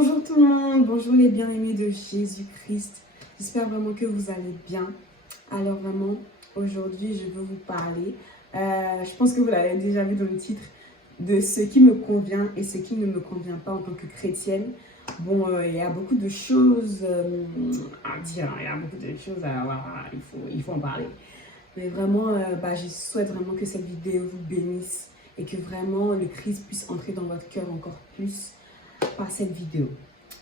Bonjour tout le monde, bonjour les bien-aimés de Jésus-Christ. J'espère vraiment que vous allez bien. Alors vraiment, aujourd'hui, je veux vous parler, je pense que vous l'avez déjà vu dans le titre, de ce qui me convient et ce qui ne me convient pas en tant que chrétienne. Bon, il y a beaucoup de choses à dire, il y a beaucoup de choses à... Voilà, il faut en parler. Mais vraiment, je souhaite vraiment que cette vidéo vous bénisse et que vraiment le Christ puisse entrer dans votre cœur encore plus par cette vidéo.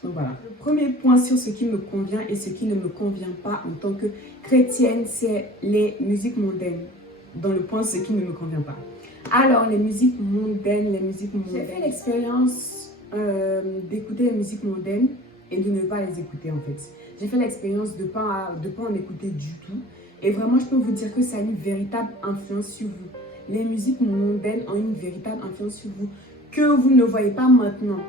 Donc voilà, le premier point sur ce qui me convient et ce qui ne me convient pas en tant que chrétienne, c'est les musiques mondaines. Dans le point ce qui ne me convient pas. Alors, les musiques mondaines, j'ai fait l'expérience d'écouter les musiques mondaines et de ne pas les écouter en fait. J'ai fait l'expérience de pas en écouter du tout. Et vraiment, je peux vous dire que ça a une véritable influence sur vous. Les musiques mondaines ont une véritable influence sur vous que vous ne voyez pas maintenant.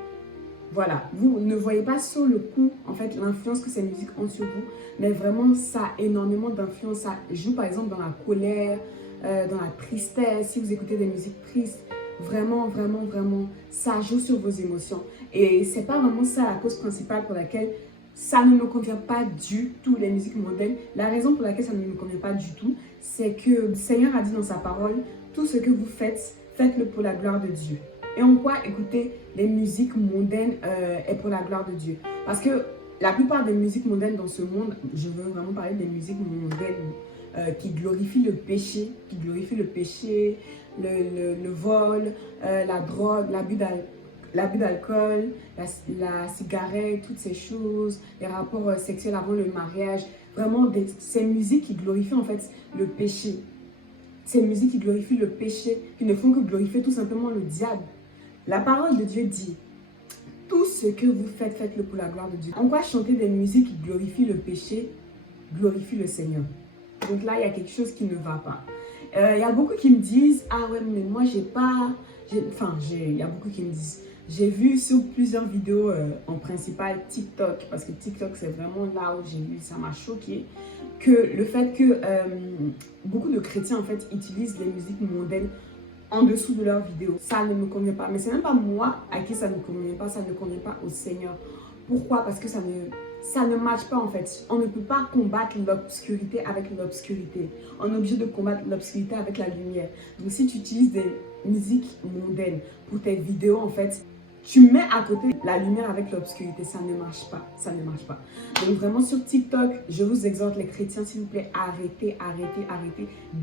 Voilà, vous ne voyez pas sur le coup, en fait, l'influence que ces musiques ont sur vous, mais vraiment, ça a énormément d'influence. Ça joue, par exemple, dans la colère, dans la tristesse. Si vous écoutez des musiques tristes, vraiment, ça joue sur vos émotions. Et c'est pas vraiment ça la cause principale pour laquelle ça ne me convient pas du tout, les musiques mondaines. La raison pour laquelle ça ne me convient pas du tout, c'est que le Seigneur a dit dans sa parole, tout ce que vous faites, faites-le pour la gloire de Dieu. Et en quoi écouter les musiques mondaines est pour la gloire de Dieu? Parce que la plupart des musiques mondaines dans ce monde, je veux vraiment parler des musiques mondaines qui glorifient le péché, le vol, la drogue, l'abus d'alcool, la cigarette, toutes ces choses, les rapports sexuels avant le mariage. Vraiment, ces musiques qui glorifient en fait le péché. Ces musiques qui glorifient le péché, qui ne font que glorifier tout simplement le diable. La parole de Dieu dit, tout ce que vous faites, faites-le pour la gloire de Dieu. En quoi chanter des musiques qui glorifient le péché, glorifie le Seigneur? Donc là, il y a quelque chose qui ne va pas. Il y a beaucoup qui me disent, ah ouais, mais moi, il y a beaucoup qui me disent, j'ai vu sur plusieurs vidéos, en principal TikTok, parce que TikTok, c'est vraiment là où j'ai vu, ça m'a choqué, que le fait que beaucoup de chrétiens, en fait, utilisent les musiques mondaines en dessous de leurs vidéos. Ça ne me convient pas. Mais c'est même pas moi à qui ça ne convient pas, ça ne convient pas au Seigneur. Pourquoi? Parce que ça ne matche pas en fait. On ne peut pas combattre l'obscurité avec l'obscurité. On est obligé de combattre l'obscurité avec la lumière. Donc si tu utilises des musiques mondaines pour tes vidéos en fait, tu mets à côté la lumière avec l'obscurité, ça ne marche pas, ça ne marche pas. Donc vraiment sur TikTok, je vous exhorte les chrétiens, s'il vous plaît, arrêtez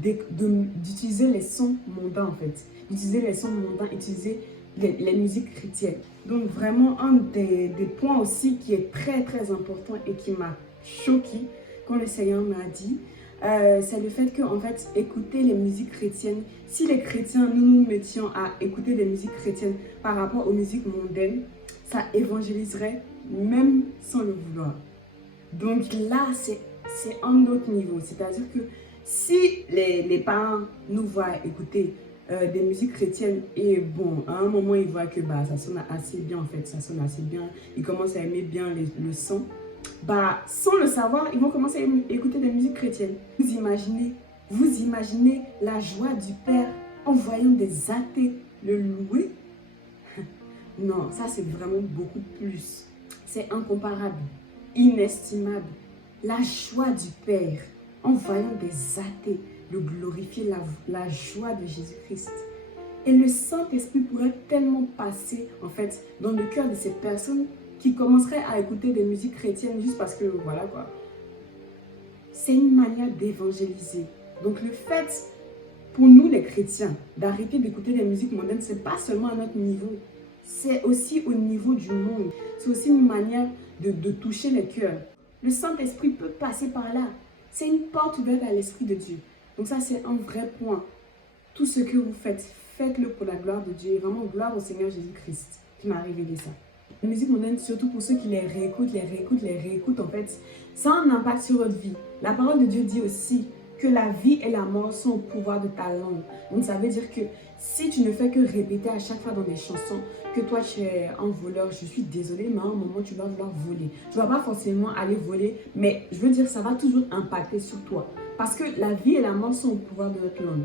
d'utiliser les sons mondains en fait. Utilisez les sons mondains, utilisez les musiques chrétiennes. Donc vraiment un des points aussi qui est très important et qui m'a choqué quand le Seigneur m'a dit, c'est le fait que, en fait, écouter les musiques chrétiennes, si les chrétiens, nous mettions à écouter des musiques chrétiennes par rapport aux musiques mondaines, ça évangéliserait même sans le vouloir. Donc là, c'est un autre niveau. C'est-à-dire que si les parents nous voient écouter des musiques chrétiennes et bon, à un moment, ils voient que ça sonne assez bien en fait, ça sonne assez bien, ils commencent à aimer bien le son. Sans le savoir, ils vont commencer à écouter des musiques chrétiennes. Vous imaginez la joie du Père en voyant des athées le louer? Non, ça c'est vraiment beaucoup plus. C'est incomparable, inestimable. La joie du Père en voyant des athées le glorifier, la joie de Jésus-Christ. Et le Saint-Esprit pourrait tellement passer en fait dans le cœur de ces personnes qui commenceraient à écouter des musiques chrétiennes juste parce que, voilà quoi. C'est une manière d'évangéliser. Donc le fait, pour nous les chrétiens, d'arrêter d'écouter des musiques mondaines, c'est pas seulement à notre niveau, c'est aussi au niveau du monde. C'est aussi une manière de toucher les cœurs. Le Saint-Esprit peut passer par là. C'est une porte ouverte à l'Esprit de Dieu. Donc ça, c'est un vrai point. Tout ce que vous faites, faites-le pour la gloire de Dieu. Et vraiment, gloire au Seigneur Jésus-Christ qui m'a révélé ça. Les musiques mondaines, surtout pour ceux qui les réécoutent, en fait, ça a un impact sur votre vie. La parole de Dieu dit aussi que la vie et la mort sont au pouvoir de ta langue. Donc ça veut dire que si tu ne fais que répéter à chaque fois dans des chansons que toi tu es un voleur, je suis désolée, mais à un moment tu vas vouloir voler. Tu ne vas pas forcément aller voler, mais je veux dire ça va toujours impacter sur toi. Parce que la vie et la mort sont au pouvoir de notre langue.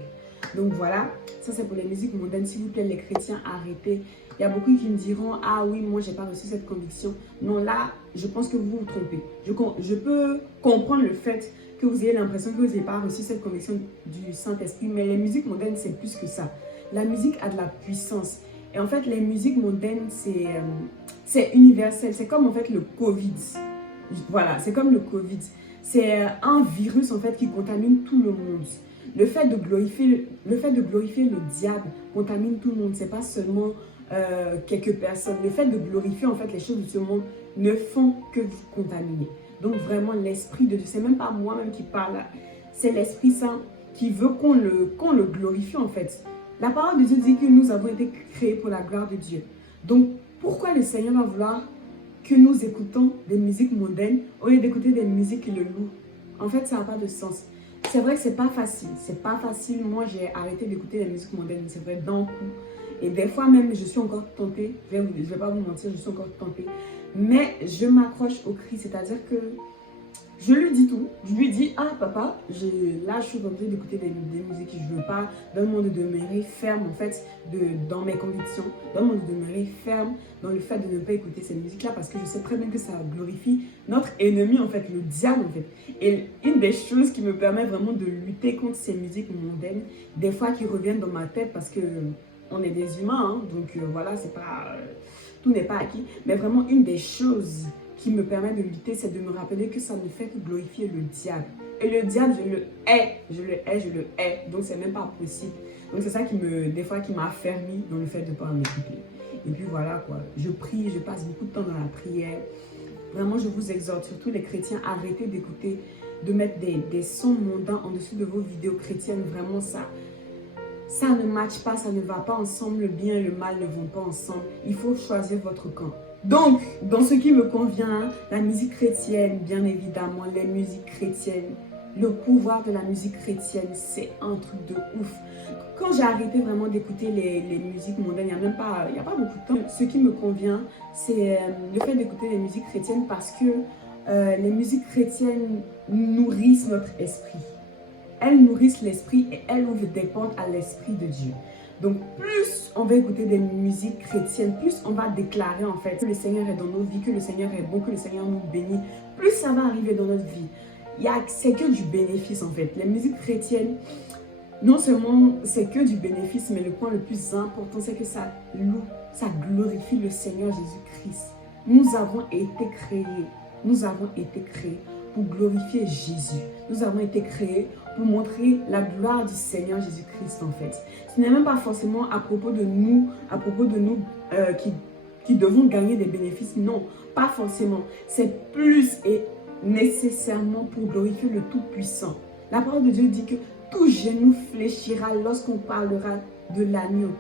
Donc voilà, ça c'est pour les musiques mondaines. S'il vous plaît, les chrétiens, arrêtez. Il y a beaucoup qui me diront, ah oui, moi j'ai pas reçu cette conviction. Non, là, je pense que vous vous trompez. Je peux comprendre le fait que vous ayez l'impression que vous n'avez pas reçu cette conviction du Saint-Esprit, mais les musiques mondaines, c'est plus que ça. La musique a de la puissance. Et en fait, les musiques mondaines, c'est universel. C'est comme en fait le Covid. Voilà, c'est comme le Covid. C'est un virus en fait qui contamine tout le monde. Le fait de glorifier le diable contamine tout le monde. C'est pas seulement quelques personnes. Le fait de glorifier en fait les choses de ce monde ne font que vous contaminer. Donc vraiment l'Esprit de Dieu, c'est même pas moi-même qui parle, c'est l'Esprit Saint qui veut qu'on le glorifie en fait. La parole de Dieu dit que nous avons été créés pour la gloire de Dieu. Donc pourquoi le Seigneur va vouloir que nous écoutons des musiques mondaines au lieu d'écouter des musiques qui le louent? En fait, ça n'a pas de sens. C'est vrai que c'est pas facile. C'est pas facile. Moi, j'ai arrêté d'écouter les musiques mondaines. C'est vrai, d'un coup. Et des fois même, je suis encore tentée. Je vais pas vous mentir, je suis encore tentée. Mais je m'accroche au Christ. C'est-à-dire que je lui dis tout. Je lui dis, ah papa, là je suis en train d'écouter des musiques que je ne veux pas. Donne-moi de demeurer ferme en fait dans mes convictions. Donne-moi de demeurer ferme dans le fait de ne pas écouter ces musiques-là parce que je sais très bien que ça glorifie notre ennemi en fait, le diable en fait. Et une des choses qui me permet vraiment de lutter contre ces musiques mondaines, des fois qui reviennent dans ma tête parce que on est des humains, hein, donc voilà, c'est pas, tout n'est pas acquis. Mais vraiment une des choses qui me permet de lutter, c'est de me rappeler que ça ne fait que glorifier le diable. Et le diable, je le hais, je le hais, je le hais. Donc, c'est même pas possible. Donc, c'est ça qui des fois, qui m'a affermi dans le fait de ne pas m'écouter. Et puis, voilà, quoi. Je prie, je passe beaucoup de temps dans la prière. Vraiment, je vous exhorte, surtout les chrétiens, arrêtez d'écouter, de mettre des sons mondains en dessous de vos vidéos chrétiennes. Vraiment, ça ne matche pas, ça ne va pas ensemble. Le bien et le mal ne vont pas ensemble. Il faut choisir votre camp. Donc, dans ce qui me convient, la musique chrétienne, bien évidemment, les musiques chrétiennes, le pouvoir de la musique chrétienne, c'est un truc de ouf. Quand j'ai arrêté vraiment d'écouter les musiques mondaines, il n'y a pas beaucoup de temps. Ce qui me convient, c'est le fait d'écouter les musiques chrétiennes parce que les musiques chrétiennes nourrissent notre esprit. Elles nourrissent l'esprit et elles ouvrent des portes à l'esprit de Dieu. Donc, plus on va écouter des musiques chrétiennes, plus on va déclarer en fait que le Seigneur est dans nos vies, que le Seigneur est bon, que le Seigneur nous bénit, plus ça va arriver dans notre vie. C'est que du bénéfice en fait. Les musiques chrétiennes, non seulement c'est que du bénéfice, mais le point le plus important, c'est que ça loue, ça glorifie le Seigneur Jésus-Christ. Nous avons été créés pour glorifier Jésus. Nous avons été créés pour montrer la gloire du Seigneur Jésus-Christ en fait. Ce n'est même pas forcément à propos de nous qui devons gagner des bénéfices. Non, pas forcément. C'est plus et nécessairement pour glorifier le Tout-Puissant. La parole de Dieu dit que tout genou fléchira lorsqu'on parlera de l'agneau.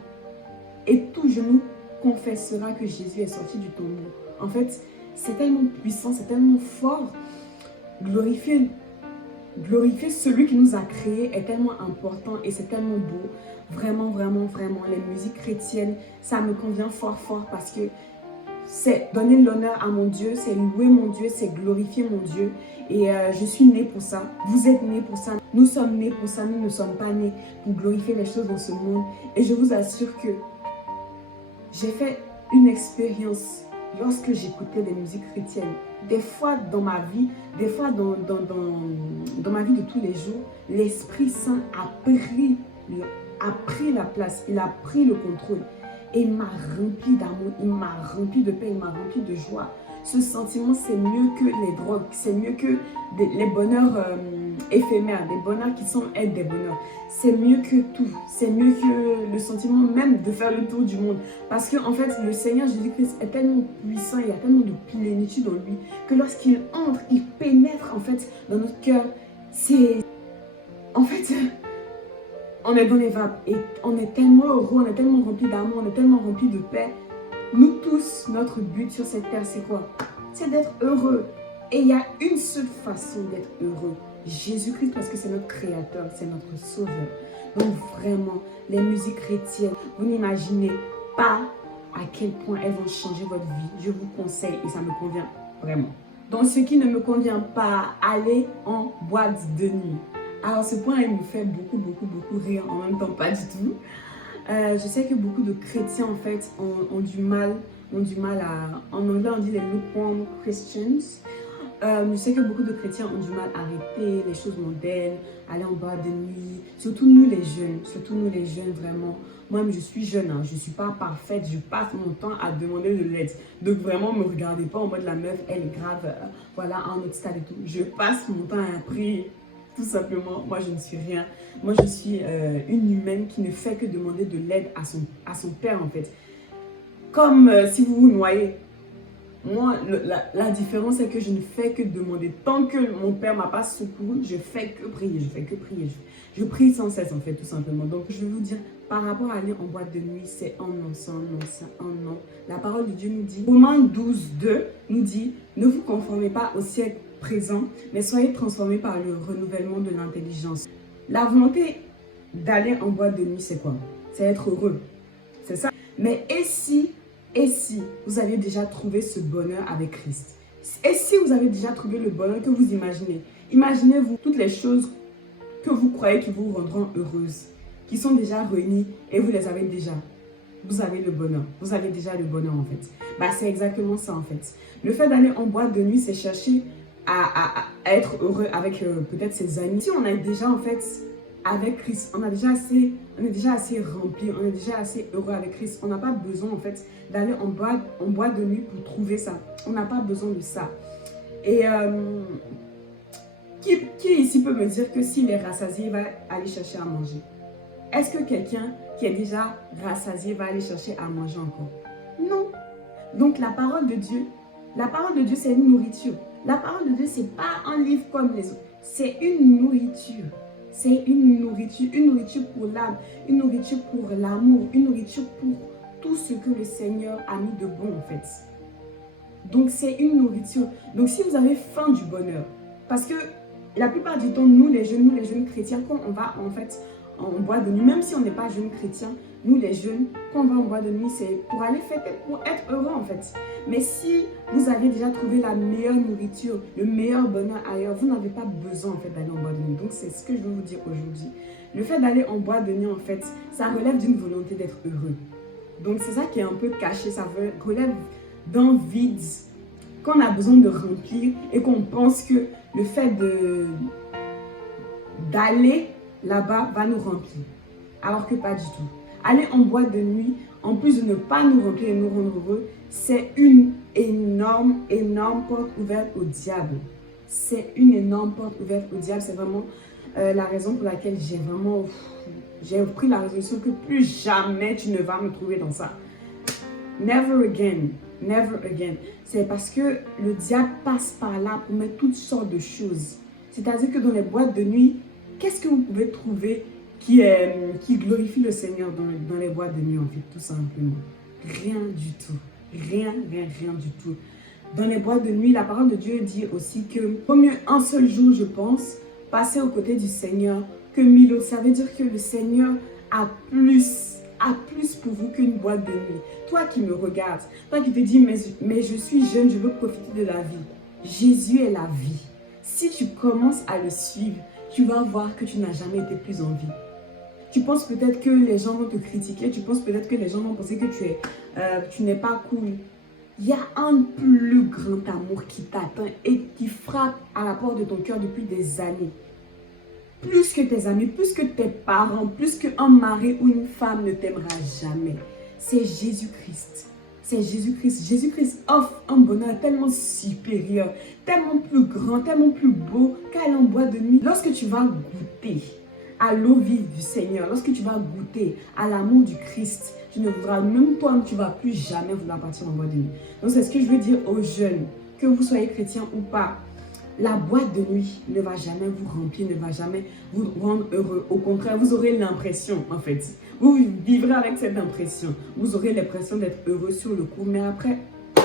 Et tout genou confessera que Jésus est sorti du tombeau. En fait, c'est tellement puissant, c'est tellement fort. Glorifier celui qui nous a créés est tellement important et c'est tellement beau. Vraiment, vraiment, vraiment. Les musiques chrétiennes, ça me convient fort, fort parce que c'est donner l'honneur à mon Dieu, c'est louer mon Dieu, c'est glorifier mon Dieu. Et je suis née pour ça. Vous êtes nés pour ça. Nous sommes nés pour ça. Nous ne sommes pas nés pour glorifier les choses dans ce monde. Et je vous assure que j'ai fait une expérience lorsque j'écoutais des musiques chrétiennes. Des fois dans ma vie, des fois dans ma vie de tous les jours, l'Esprit Saint a pris la place, il a pris le contrôle. Et il m'a rempli d'amour, il m'a rempli de paix, il m'a rempli de joie. Ce sentiment, c'est mieux que les drogues, c'est mieux que les bonheurs éphémères, des bonheurs qui sont des bonheurs. C'est mieux que tout, c'est mieux que le sentiment même de faire le tour du monde. Parce que en fait, le Seigneur Jésus-Christ est tellement puissant, il y a tellement de plénitude en lui, que lorsqu'il entre, il pénètre en fait dans notre cœur. En fait, on est dans les vapes et on est tellement heureux, on est tellement rempli d'amour, on est tellement rempli de paix. Nous tous, notre but sur cette terre, c'est quoi? C'est d'être heureux. Et il y a une seule façon d'être heureux. Jésus-Christ, parce que c'est notre créateur, c'est notre sauveur. Donc vraiment, les musiques chrétiennes, vous n'imaginez pas à quel point elles vont changer votre vie. Je vous conseille et ça me convient vraiment. Donc ce qui ne me convient pas, allez en boîte de nuit. Alors ce point, il me fait beaucoup rire, en même temps pas du tout. Je sais que beaucoup de chrétiens en fait ont du mal à... En anglais on dit les lukewarm Christians. Je sais que beaucoup de chrétiens ont du mal à arrêter les choses mondaines, aller en boîte de nuit, surtout nous les jeunes vraiment. Moi-même je suis jeune, hein, je ne suis pas parfaite, je passe mon temps à demander de l'aide. Donc vraiment ne me regardez pas en mode la meuf elle est grave, voilà, en autre stade et tout. Je passe mon temps à prier, tout simplement. Moi je ne suis rien, moi je suis une humaine qui ne fait que demander de l'aide à son père en fait. Comme si vous vous noyez. Moi, la différence est que je ne fais que demander. Tant que mon père ne m'a pas secouru, je fais que prier, Je prie sans cesse en fait, tout simplement. Donc, je vais vous dire, par rapport à aller en boîte de nuit, c'est un non, c'est un non, c'est un non. La parole de Dieu nous dit, Romains 12:2 nous dit, ne vous conformez pas au siècle présent, mais soyez transformés par le renouvellement de l'intelligence. La volonté d'aller en boîte de nuit, c'est quoi? C'est être heureux, c'est ça. Mais et si vous aviez déjà trouvé ce bonheur avec Christ? Et si vous avez déjà trouvé le bonheur que vous imaginez? Imaginez-vous toutes les choses que vous croyez qui vous rendront heureuse, qui sont déjà réunies et vous les avez déjà. Vous avez le bonheur. Vous avez déjà le bonheur en fait. Bah, c'est exactement ça en fait. Le fait d'aller en boîte de nuit, c'est chercher à être heureux avec peut-être ses amis. Si on a déjà en fait avec Christ, on est déjà assez rempli, on est déjà assez heureux avec Christ. On n'a pas besoin en fait d'aller en boîte de nuit pour trouver ça. On n'a pas besoin de ça. Et qui ici peut me dire que s'il est rassasié, il va aller chercher à manger? Est-ce que quelqu'un qui est déjà rassasié va aller chercher à manger encore? Non. Donc la parole de Dieu c'est une nourriture. La parole de Dieu, c'est pas un livre comme les autres. C'est une nourriture. C'est une nourriture pour l'âme, une nourriture pour l'amour, une nourriture pour tout ce que le Seigneur a mis de bon en fait. Donc c'est une nourriture. Donc si vous avez faim du bonheur, parce que la plupart du temps, nous les jeunes chrétiens, quand on va en fait en boîte de nuit, même si on n'est pas jeune chrétien, nous les jeunes, quand on va en boîte de nuit, c'est pour aller fêter, pour être heureux en fait. Mais si vous avez déjà trouvé la meilleure nourriture, le meilleur bonheur ailleurs, vous n'avez pas besoin en fait d'aller en boîte de nuit. Donc c'est ce que je veux vous dire aujourd'hui. Le fait d'aller en boîte de nuit en fait, ça relève d'une volonté d'être heureux. Donc c'est ça qui est un peu caché, ça relève d'un vide qu'on a besoin de remplir et qu'on pense que le fait d'aller là-bas va nous remplir. Alors que pas du tout. Aller en boîte de nuit, en plus de ne pas nous remplir et nous rendre heureux, c'est une énorme porte ouverte au diable. C'est une énorme porte ouverte au diable. C'est vraiment la raison pour laquelle j'ai pris la résolution que plus jamais tu ne vas me trouver dans ça. Never again. Never again. C'est parce que le diable passe par là pour mettre toutes sortes de choses. C'est-à-dire que dans les boîtes de nuit, qu'est-ce que vous pouvez trouver qui glorifie le Seigneur dans les boîtes de nuit en fait, tout simplement? Rien du tout. Rien du tout. Dans les boîtes de nuit, la parole de Dieu dit aussi que vaut mieux un seul jour, je pense, passer aux côtés du Seigneur que 1000 autres. Ça veut dire que le Seigneur a plus pour vous qu'une boîte de nuit. Toi qui me regardes, toi qui te dis, mais je suis jeune, je veux profiter de la vie. Jésus est la vie. Si tu commences à le suivre, tu vas voir que tu n'as jamais été plus en vie. Tu penses peut-être que les gens vont te critiquer, tu penses peut-être que les gens vont penser que tu n'es pas cool. Il y a un plus grand amour qui t'atteint et qui frappe à la porte de ton cœur depuis des années. Plus que tes amis, plus que tes parents, plus qu'un mari ou une femme ne t'aimera jamais. C'est Jésus-Christ. C'est Jésus-Christ. Jésus-Christ offre un bonheur tellement supérieur, tellement plus grand, tellement plus beau qu'aller en boîte de nuit. Lorsque tu vas goûter à l'eau vive du Seigneur, lorsque tu vas goûter à l'amour du Christ, tu ne voudras, même toi, tu ne vas plus jamais vouloir partir en boîte de nuit. Donc c'est ce que je veux dire aux jeunes, que vous soyez chrétiens ou pas. La boîte de nuit ne va jamais vous remplir, ne va jamais vous rendre heureux. Au contraire, vous aurez l'impression, en fait, vous vivrez avec cette impression. Vous aurez l'impression d'être heureux sur le coup, mais après,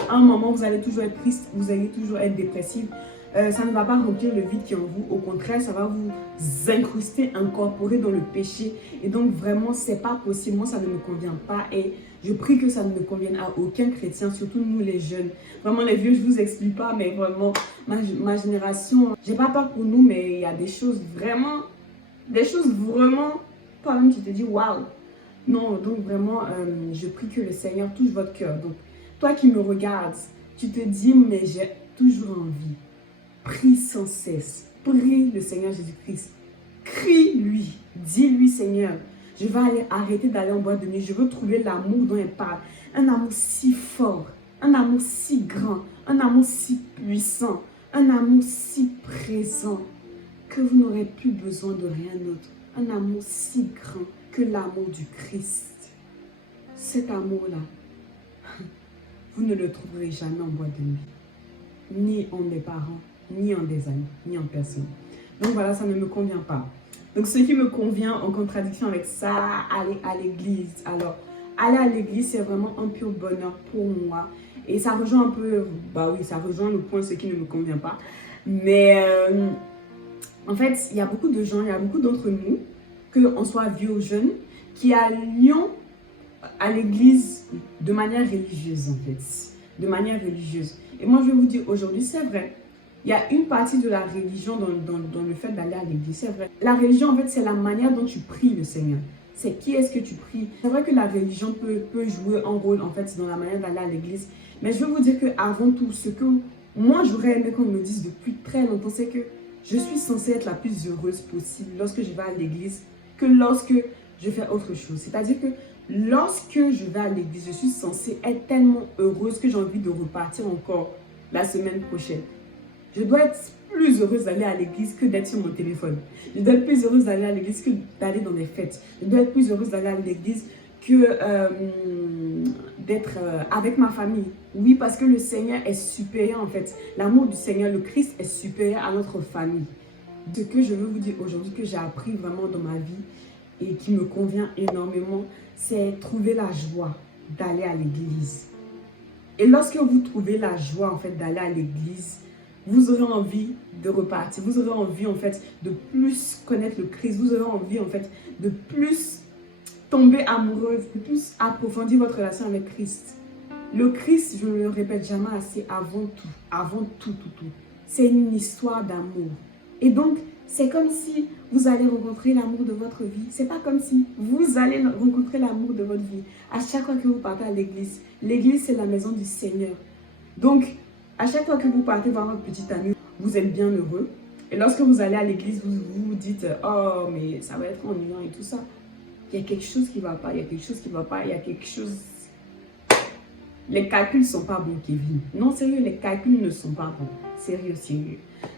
à un moment, vous allez toujours être triste, vous allez toujours être dépressif. Ça ne va pas remplir le vide qui est en vous. Au contraire, ça va vous incruster, incorporer dans le péché. Et donc, vraiment, c'est pas possible. Moi, ça ne me convient pas. Et je prie que ça ne me convienne à aucun chrétien, surtout nous les jeunes. Vraiment, les vieux, je ne vous explique pas, mais vraiment, ma génération, j'ai pas peur pour nous, mais il y a des choses vraiment Des choses vraiment, toi-même tu te dis waouh. Non, donc vraiment, je prie que le Seigneur touche votre cœur. Donc, toi qui me regardes, tu te dis, mais j'ai toujours envie. Prie sans cesse. Prie le Seigneur Jésus-Christ. Crie-lui. Dis-lui, Seigneur, je vais arrêter d'aller en boîte de nuit. Je veux trouver l'amour dont il parle. Un amour si fort, un amour si grand, un amour si puissant, un amour si présent que vous n'aurez plus besoin de rien d'autre. Un amour si grand que l'amour du Christ. Cet amour-là, vous ne le trouverez jamais en boîte de nuit. Ni en des parents, ni en des amis, ni en personne. Donc voilà, ça ne me convient pas. Donc ce qui me convient en contradiction avec ça, aller à l'église. Alors, aller à l'église, c'est vraiment un pur bonheur pour moi. Et ça rejoint un peu, bah oui, ça rejoint le point, ce qui ne me convient pas. Mais en fait, il y a beaucoup de gens, il y a beaucoup d'entre nous, qu'on soit vieux ou jeunes, qui allions à l'église de manière religieuse en fait. De manière religieuse. Et moi, je vais vous dire aujourd'hui, c'est vrai. Il y a une partie de la religion dans le fait d'aller à l'église, c'est vrai. La religion, en fait, c'est la manière dont tu pries le Seigneur. C'est qui est-ce que tu pries. C'est vrai que la religion peut jouer un rôle, en fait, dans la manière d'aller à l'église. Mais je veux vous dire qu'avant tout, ce que moi, j'aurais aimé qu'on me dise depuis très longtemps, c'est que je suis censée être la plus heureuse possible lorsque je vais à l'église que lorsque je fais autre chose. C'est-à-dire que lorsque je vais à l'église, je suis censée être tellement heureuse que j'ai envie de repartir encore la semaine prochaine. Je dois être plus heureuse d'aller à l'église que d'être sur mon téléphone. Je dois être plus heureuse d'aller à l'église que d'aller dans des fêtes. Je dois être plus heureuse d'aller à l'église que d'être avec ma famille. Oui, parce que le Seigneur est supérieur en fait. L'amour du Seigneur, le Christ est supérieur à notre famille. Ce que je veux vous dire aujourd'hui, que j'ai appris vraiment dans ma vie et qui me convient énormément, c'est trouver la joie d'aller à l'église. Et lorsque vous trouvez la joie en fait d'aller à l'église, vous aurez envie de repartir. Vous aurez envie en fait de plus connaître le Christ. Vous aurez envie en fait de plus tomber amoureuse, de plus approfondir votre relation avec Christ. Le Christ, je ne le répète jamais assez, avant tout. C'est une histoire d'amour. Et donc, c'est comme si vous allez rencontrer l'amour de votre vie. C'est pas comme si vous allez rencontrer l'amour de votre vie. À chaque fois que vous partez à l'église, l'église c'est la maison du Seigneur. Donc, à chaque fois que vous partez voir votre petite amie, vous êtes bien heureux. Et lorsque vous allez à l'église, vous vous dites « Oh, mais ça va être ennuyant et tout ça. » Il y a quelque chose qui ne va pas, il y a quelque chose qui ne va pas, il y a quelque chose... Les calculs ne sont pas bons, Kevin. Non, sérieux, les calculs ne sont pas bons. Sérieux.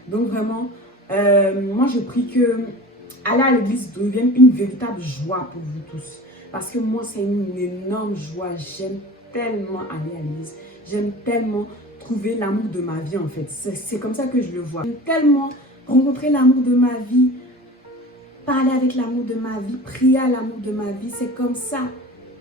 Donc vraiment, moi je prie que aller à l'église devienne une véritable joie pour vous tous. Parce que moi, c'est une énorme joie. J'aime tellement aller à l'église. J'aime tellement trouver l'amour de ma vie en fait. C'est comme ça que je le vois. J'aime tellement rencontrer l'amour de ma vie, parler avec l'amour de ma vie, prier à l'amour de ma vie. C'est comme ça.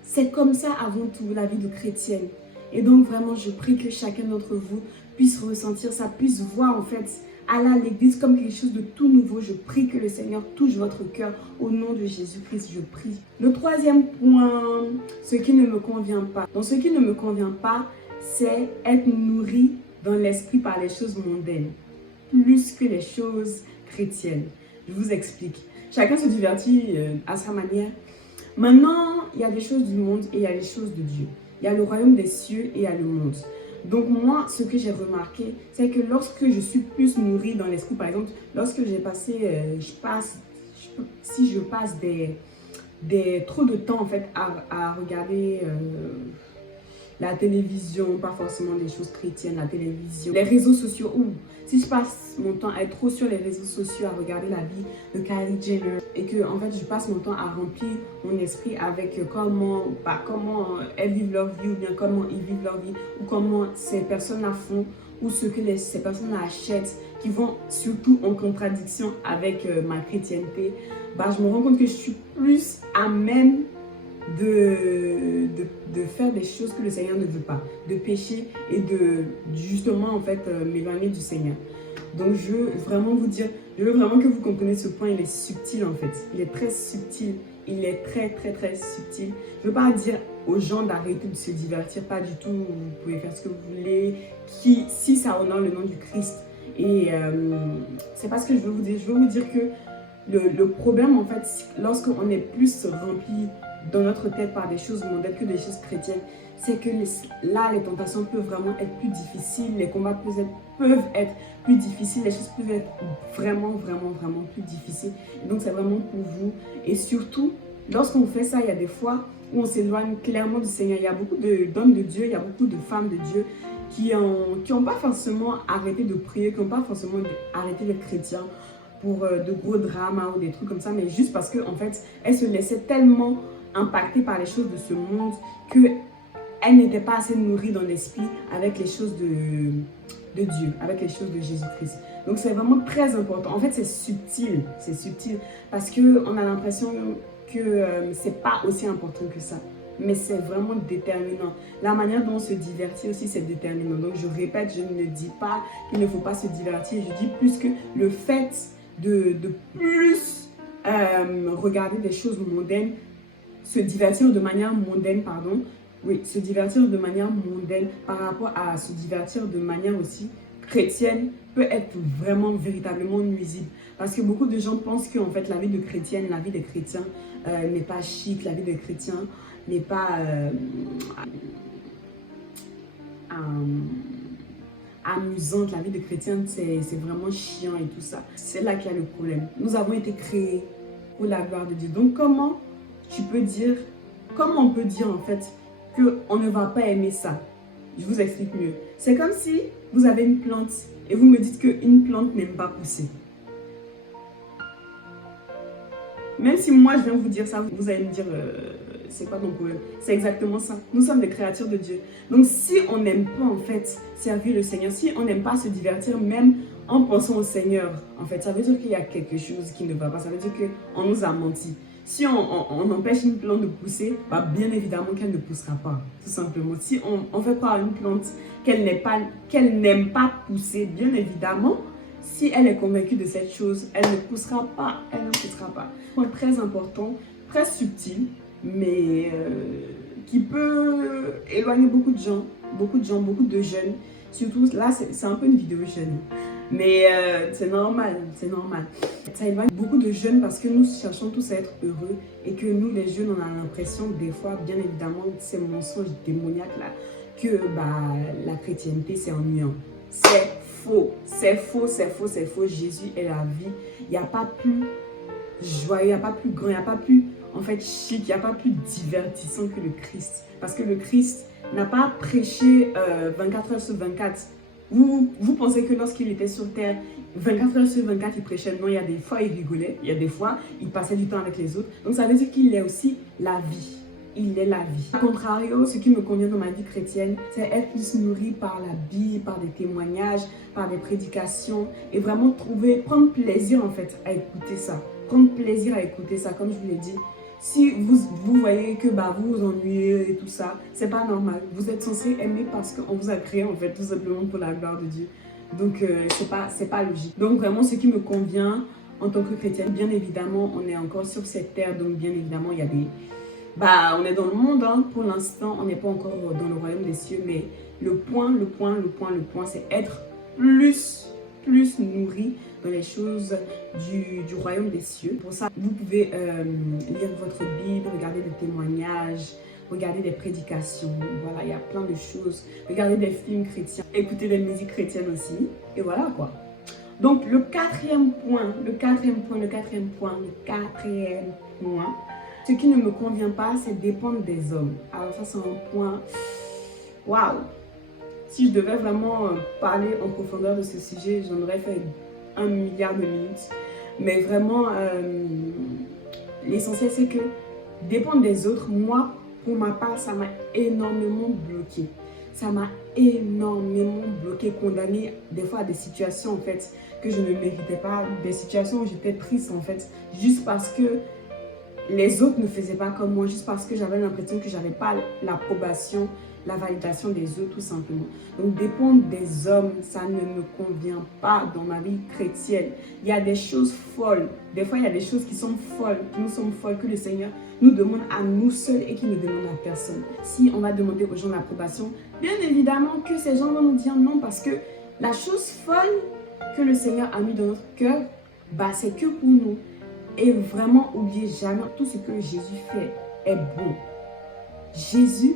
C'est comme ça avant tout la vie de chrétienne. Et donc vraiment, je prie que chacun d'entre vous puisse ressentir ça, puisse voir en fait aller à l'église comme quelque chose de tout nouveau. Je prie que le Seigneur touche votre cœur au nom de Jésus-Christ, je prie. Le troisième point, ce qui ne me convient pas. Donc ce qui ne me convient pas, c'est être nourri dans l'esprit par les choses mondaines, plus que les choses chrétiennes. Je vous explique. Chacun se divertit à sa manière. Maintenant, il y a des choses du monde et il y a les choses de Dieu. Il y a le royaume des cieux et il y a le monde. Donc moi, ce que j'ai remarqué, c'est que lorsque je suis plus nourrie dans l'esprit, par exemple, lorsque j'ai passé, si je passe trop de temps en fait à regarder la télévision, pas forcément des choses chrétiennes, la télévision, les réseaux sociaux, ou si je passe mon temps à être trop sur les réseaux sociaux, à regarder la vie de Kylie Jenner, et que en fait je passe mon temps à remplir mon esprit avec comment elles vivent leur vie, ou bien comment ils vivent leur vie, ou comment ces personnes-là font, ou ce que ces personnes achètent, qui vont surtout en contradiction avec ma chrétienté, bah, je me rends compte que je suis plus à même de faire des choses que le Seigneur ne veut pas, de pécher et de justement en fait m'éloigner du Seigneur. Donc je veux vraiment vous dire, je veux vraiment que vous compreniez ce point, il est subtil en fait, il est très subtil, il est très subtil. Je ne veux pas dire aux gens d'arrêter de se divertir, pas du tout, vous pouvez faire ce que vous voulez, si ça honore le nom du Christ. Et c'est pas ce que je veux vous dire que Le problème, en fait, lorsqu'on est plus rempli dans notre tête par des choses mondaines que des choses chrétiennes, c'est que là, les tentations peuvent vraiment être plus difficiles, les combats peuvent être plus difficiles, les choses peuvent être vraiment, vraiment, vraiment plus difficiles. Et donc, c'est vraiment pour vous. Et surtout, lorsqu'on fait ça, il y a des fois où on s'éloigne clairement du Seigneur. Il y a beaucoup d'hommes de Dieu, il y a beaucoup de femmes de Dieu qui ont pas forcément arrêté de prier, qui n'ont pas forcément arrêté d'être chrétiens pour de gros dramas ou des trucs comme ça, mais juste parce que en fait, elles se laissaient tellement impacter par les choses de ce monde qu'elles n'étaient pas assez nourries dans l'esprit avec les choses de Dieu, avec les choses de Jésus-Christ. Donc c'est vraiment très important. En fait, c'est subtil parce qu'on a l'impression que c'est pas aussi important que ça. Mais c'est vraiment déterminant. La manière dont on se divertit aussi, c'est déterminant. Donc je répète, je ne dis pas qu'il ne faut pas se divertir. Je dis plus que le fait de plus regarder des choses mondaines, se divertir de manière mondaine, pardon. Oui, se divertir de manière mondaine par rapport à se divertir de manière aussi chrétienne peut être vraiment, véritablement nuisible. Parce que beaucoup de gens pensent que en fait, la vie de chrétienne, la vie des chrétiens n'est pas chic, la vie des chrétiens n'est pas amusante, la vie de chrétienne, c'est vraiment chiant et tout ça. C'est là qu'il y a le problème. Nous avons été créés pour la gloire de Dieu. Donc comment on peut dire en fait qu'on ne va pas aimer ça? Je vous explique mieux. C'est comme si vous avez une plante et vous me dites qu'une plante n'aime pas pousser. Même si moi je viens vous dire ça, vous allez me dire c'est pas ton problème. C'est exactement ça. Nous sommes des créatures de Dieu. Donc si on n'aime pas en fait servir le Seigneur, si on n'aime pas se divertir même en pensant au Seigneur, en fait, ça veut dire qu'il y a quelque chose qui ne va pas. Ça veut dire qu'on nous a menti. Si on empêche une plante de pousser, bah bien évidemment qu'elle ne poussera pas, tout simplement. Si on fait croire à une plante qu'elle n'aime pas pousser, bien évidemment, si elle est convaincue de cette chose, elle ne poussera pas, elle ne poussera pas. Un point très important, très subtil, mais qui peut éloigner beaucoup de gens, beaucoup de jeunes. Surtout, là, c'est un peu une vidéo jeune. Mais c'est normal, c'est normal. Ça éloigne beaucoup de jeunes parce que nous cherchons tous à être heureux et que nous, les jeunes, on a l'impression, des fois, bien évidemment, ces mensonges démoniaques là, que la chrétienté, c'est ennuyant. C'est faux, c'est faux, c'est faux, c'est faux. Jésus est la vie. Il n'y a pas plus joyeux, il n'y a pas plus grand, il n'y a pas plus, en fait, chic, il n'y a pas plus divertissant que le Christ. Parce que le Christ n'a pas prêché 24 heures sur 24. Vous pensez que lorsqu'il était sur terre, 24 heures sur 24, il prêchait? Non, il y a des fois, il rigolait. Il y a des fois, il passait du temps avec les autres. Donc, ça veut dire qu'il est aussi la vie. Il est la vie. A contrario, ce qui me convient dans ma vie chrétienne, c'est être plus nourri par la Bible, par des témoignages, par des prédications et vraiment prendre plaisir en fait à écouter ça. Prendre plaisir à écouter ça, comme je vous l'ai dit. Si vous voyez que vous vous ennuyez et tout ça, c'est pas normal. Vous êtes censé aimer parce qu'on vous a créé en fait tout simplement pour la gloire de Dieu. Donc c'est pas logique. Donc vraiment ce qui me convient en tant que chrétienne, bien évidemment, on est encore sur cette terre, donc bien évidemment il y a des... on est dans le monde, hein. Pour l'instant, on n'est pas encore dans le royaume des cieux, mais le point, c'est être plus nourri dans les choses du royaume des cieux. Pour ça, vous pouvez lire votre Bible, regarder des témoignages, regarder des prédications. Voilà, il y a plein de choses. Regarder des films chrétiens, écouter des musiques chrétiennes aussi. Et voilà quoi. Donc, le quatrième point, ce qui ne me convient pas, c'est dépendre des hommes. Alors ça, c'est un point... Waouh! Si je devais vraiment parler en profondeur de ce sujet, j'en aurais fait 1 milliard de minutes. Mais vraiment, l'essentiel, c'est que dépendre des autres, moi, pour ma part, ça m'a énormément bloqué. Ça m'a énormément bloqué, condamné des fois à des situations en fait que je ne méritais pas, des situations où j'étais triste en fait, juste parce que les autres ne faisaient pas comme moi, juste parce que j'avais l'impression que j'avais pas l'approbation, la validation des autres tout simplement. Donc dépendre des hommes, ça ne me convient pas dans ma vie chrétienne. Il y a des choses folles, des fois il y a des choses qui sont folles, qui nous sont folles, que le Seigneur nous demande à nous seuls et qui ne demande à personne. Si on va demander aux gens l'approbation, bien évidemment que ces gens vont nous dire non, parce que la chose folle que le Seigneur a mis dans notre cœur, c'est que pour nous. Et vraiment, n'oubliez jamais, tout ce que Jésus fait est bon. Jésus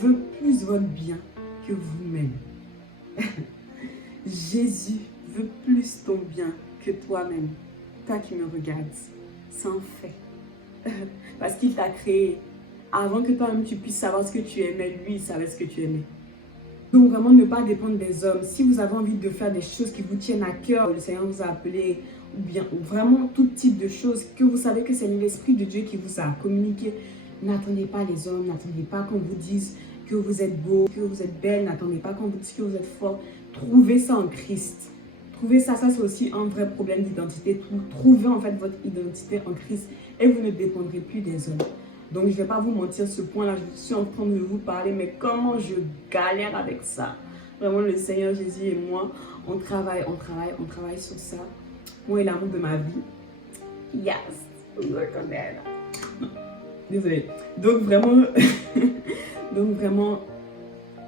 veut plus votre bien que vous-même. Jésus veut plus ton bien que toi-même. Toi qui me regardes, c'est un fait. Parce qu'il t'a créé. Avant que toi-même tu puisses savoir ce que tu aimais, lui, il savait ce que tu aimais. Donc vraiment ne pas dépendre des hommes. Si vous avez envie de faire des choses qui vous tiennent à cœur, le Seigneur vous a appelé, ou bien vraiment tout type de choses, que vous savez que c'est l'Esprit de Dieu qui vous a communiqué, n'attendez pas les hommes, n'attendez pas qu'on vous dise que vous êtes beau, que vous êtes belle, n'attendez pas qu'on vous dise que vous êtes fort. Trouvez ça en Christ. Trouvez ça, c'est aussi un vrai problème d'identité. Trouvez en fait votre identité en Christ et vous ne dépendrez plus des hommes. Donc, je ne vais pas vous mentir, ce point-là, je suis en train de vous parler, mais comment je galère avec ça. Vraiment, le Seigneur Jésus et moi, on travaille sur ça. Moi et l'amour de ma vie. Yes, vous le connaissez. Désolée. Donc, vraiment,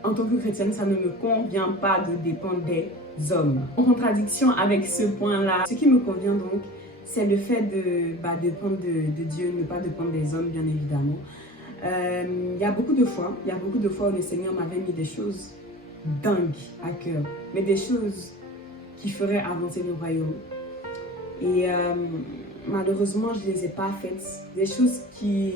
en tant que chrétienne, ça ne me convient pas de dépendre des hommes. En contradiction avec ce point-là, ce qui me convient donc, c'est le fait de dépendre de Dieu, ne pas dépendre des hommes, bien évidemment. Il y a beaucoup de fois où le Seigneur m'avait mis des choses dingues à cœur, mais des choses qui feraient avancer le royaume. Et malheureusement, je ne les ai pas faites. Des choses qui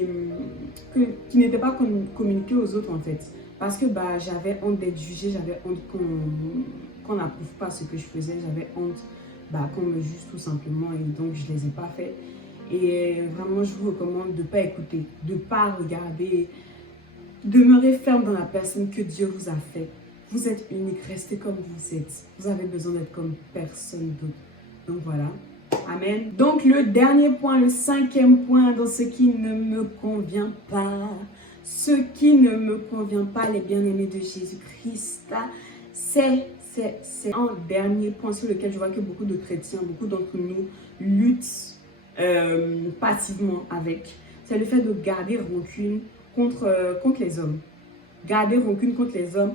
n'étaient pas communiquées aux autres, en fait. Parce que j'avais honte d'être jugée, j'avais honte qu'on n'approuve pas ce que je faisais, j'avais honte qu'on me juge tout simplement, et donc je ne les ai pas fait. Et vraiment, je vous recommande de ne pas écouter, de ne pas regarder, demeurez ferme dans la personne que Dieu vous a fait. Vous êtes unique, restez comme vous êtes. Vous avez besoin d'être comme personne d'autre. Donc voilà. Amen. Donc le dernier point, le 5e point dans ce qui ne me convient pas. Ce qui ne me convient pas, les bien-aimés de Jésus-Christ, c'est un dernier point sur lequel je vois que beaucoup de chrétiens, beaucoup d'entre nous luttent passivement avec. C'est le fait de garder rancune contre les hommes. Garder rancune contre les hommes,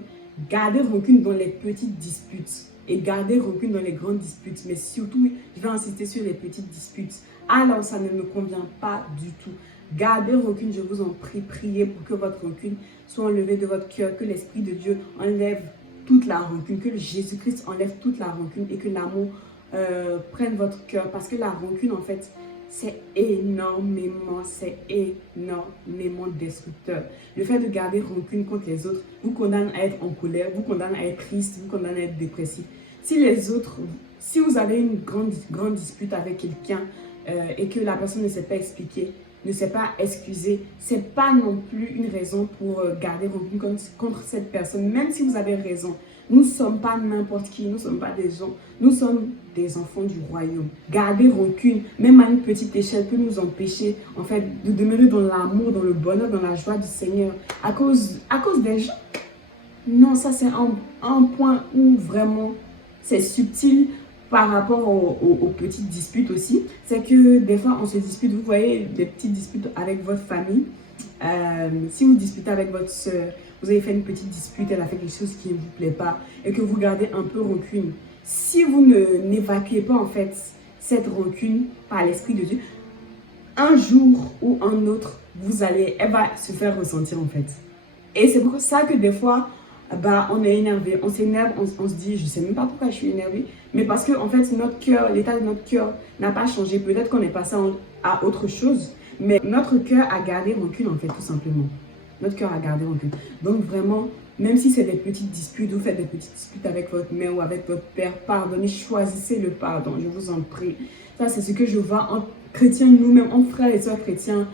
garder rancune dans les petites disputes et garder rancune dans les grandes disputes. Mais surtout, je vais insister sur les petites disputes. Alors, ça ne me convient pas du tout. Gardez rancune, je vous en prie, priez pour que votre rancune soit enlevée de votre cœur, que l'Esprit de Dieu enlève toute la rancune, que Jésus-Christ enlève toute la rancune et que l'amour prenne votre cœur. Parce que la rancune, en fait, c'est énormément destructeur. Le fait de garder rancune contre les autres vous condamne à être en colère, vous condamne à être triste, vous condamne à être dépressif. Si vous avez une grande dispute avec quelqu'un et que la personne ne sait pas expliquer, ne s'est pas excusé, c'est pas non plus une raison pour garder rancune contre cette personne, même si vous avez raison. Nous ne sommes pas n'importe qui, nous ne sommes pas des gens, nous sommes des enfants du royaume. Garder rancune, même à une petite échelle, peut nous empêcher en fait de demeurer dans l'amour, dans le bonheur, dans la joie du Seigneur à cause des gens. Non, ça c'est un point où vraiment c'est subtil. Par rapport aux petites disputes aussi, c'est que des fois on se dispute, vous voyez, des petites disputes avec votre famille. Si vous disputez avec votre soeur, vous avez fait une petite dispute, elle a fait quelque chose qui ne vous plaît pas et que vous gardez un peu rancune. Si vous n'évacuez pas en fait cette rancune par l'Esprit de Dieu, un jour ou un autre, elle va se faire ressentir en fait. Et c'est pour ça que des fois, on est énervé, on s'énerve, on se dit, je ne sais même pas pourquoi je suis énervée, mais parce que en fait, notre cœur, l'état de notre cœur n'a pas changé. Peut-être qu'on est passé à autre chose, mais notre cœur a gardé rancune en fait, tout simplement. Notre cœur a gardé rancune. Donc vraiment, même si c'est des petites disputes, vous faites des petites disputes avec votre mère ou avec votre père, pardonnez, choisissez le pardon, je vous en prie. Ça, c'est ce que je vois en chrétiens, nous-mêmes, en frères et sœurs chrétiens.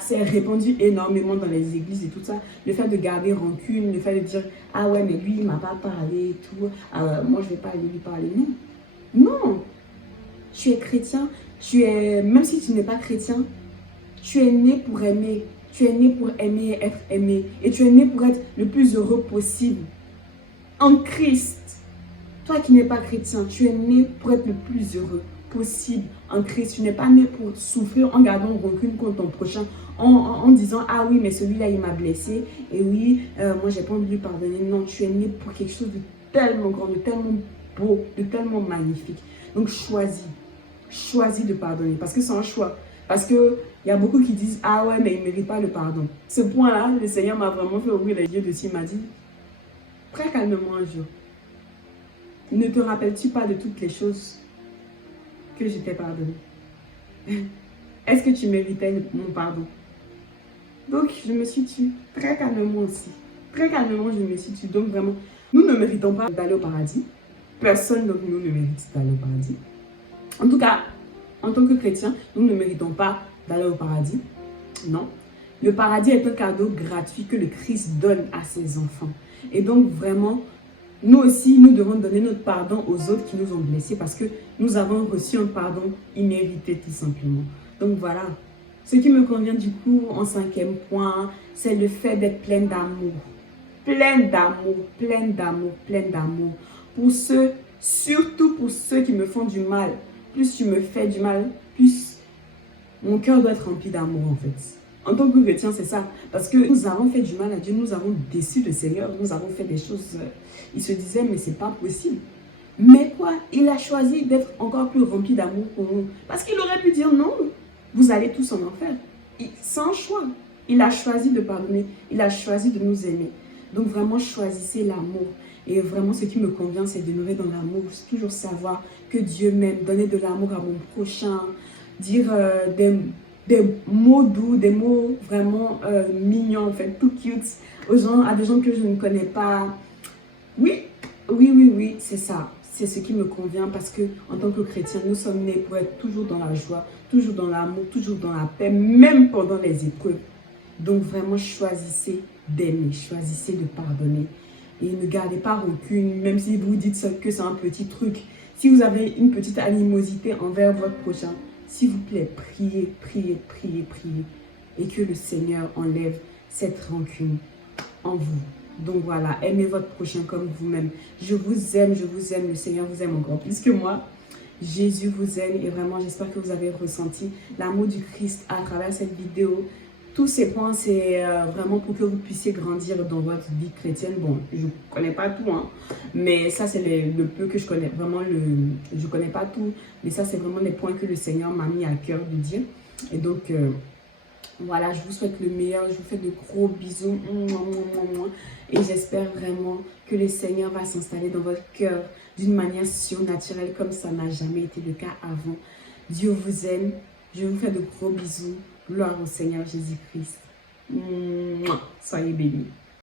C'est répandu énormément dans les églises et tout ça. Le fait de garder rancune, le fait de dire « Ah ouais, mais lui, il ne m'a pas parlé et tout. Moi, je ne vais pas aller lui parler. » Non. Non. Tu es chrétien. Même si tu n'es pas chrétien, tu es né pour aimer. Tu es né pour aimer et être aimé. Et tu es né pour être le plus heureux possible. En Christ. Toi qui n'es pas chrétien, tu es né pour être le plus heureux possible en Christ. Tu n'es pas né pour souffrir en gardant rancune contre ton prochain, en disant « Ah oui, mais celui-là, il m'a blessé. Et oui, moi, j'ai pas envie de lui pardonner. » Non, tu es né pour quelque chose de tellement grand, de tellement beau, de tellement magnifique. Donc, choisis. choisis de pardonner parce que c'est un choix. Parce qu'il y a beaucoup qui disent, ah ouais, mais il ne mérite pas le pardon. Ce point-là, le Seigneur m'a vraiment fait ouvrir les yeux dessus. Il m'a dit, très calmement un jour, ne te rappelles-tu pas de toutes les choses que je t'ai pardonnées? Est-ce que tu méritais mon pardon? Donc, je me suis tue très calmement aussi. Très calmement, je me suis tue. Donc, vraiment, nous ne méritons pas d'aller au paradis. Personne d'entre nous ne mérite d'aller au paradis. En tout cas, en tant que chrétiens, nous ne méritons pas d'aller au paradis. Non. Le paradis est un cadeau gratuit que le Christ donne à ses enfants. Et donc, vraiment, nous aussi, nous devons donner notre pardon aux autres qui nous ont blessés parce que nous avons reçu un pardon immérité, tout simplement. Donc, voilà. Ce qui me convient du coup, en 5e point, c'est le fait d'être pleine d'amour. Pleine d'amour, pleine d'amour, pleine d'amour. Pour ceux, surtout pour ceux qui me font du mal. Plus tu me fais du mal, plus mon cœur doit être rempli d'amour en fait. En tant que chrétien, c'est ça. Parce que nous avons fait du mal à Dieu, nous avons déçu le Seigneur, nous avons fait des choses. Il se disait, mais c'est pas possible. Mais quoi? Il a choisi d'être encore plus rempli d'amour pour nous. Parce qu'il aurait pu dire non, vous allez tous en enfer. C'est un choix. Il a choisi de pardonner, il a choisi de nous aimer. Donc vraiment, choisissez l'amour. Et vraiment, ce qui me convient, c'est de demeurer dans l'amour. Toujours savoir que Dieu m'aime, donner de l'amour à mon prochain, dire des mots doux, des mots vraiment mignons, en fait, tout cute, aux gens, à des gens que je ne connais pas. Oui, oui, oui, oui, c'est ça. C'est ce qui me convient parce que en tant que chrétien, nous sommes nés pour être toujours dans la joie, toujours dans l'amour, toujours dans la paix, même pendant les épreuves. Donc vraiment, choisissez d'aimer, choisissez de pardonner. Et ne gardez pas rancune, même si vous dites que c'est un petit truc. Si vous avez une petite animosité envers votre prochain, s'il vous plaît, priez, priez, priez, priez. Et que le Seigneur enlève cette rancune en vous. Donc voilà, aimez votre prochain comme vous-même. Je vous aime, le Seigneur vous aime encore plus que moi. Jésus vous aime et vraiment j'espère que vous avez ressenti l'amour du Christ à travers cette vidéo. Tous ces points, c'est vraiment pour que vous puissiez grandir dans votre vie chrétienne. Bon, je ne connais pas tout, hein, mais ça, c'est le peu que je connais. Vraiment, je ne connais pas tout, mais ça, c'est vraiment les points que le Seigneur m'a mis à cœur de dire. Et donc, voilà, je vous souhaite le meilleur. Je vous fais de gros bisous. Et j'espère vraiment que le Seigneur va s'installer dans votre cœur d'une manière surnaturelle, comme ça n'a jamais été le cas avant. Dieu vous aime. Je vous fais de gros bisous. Gloire au Seigneur Jésus-Christ. Soyez bénis.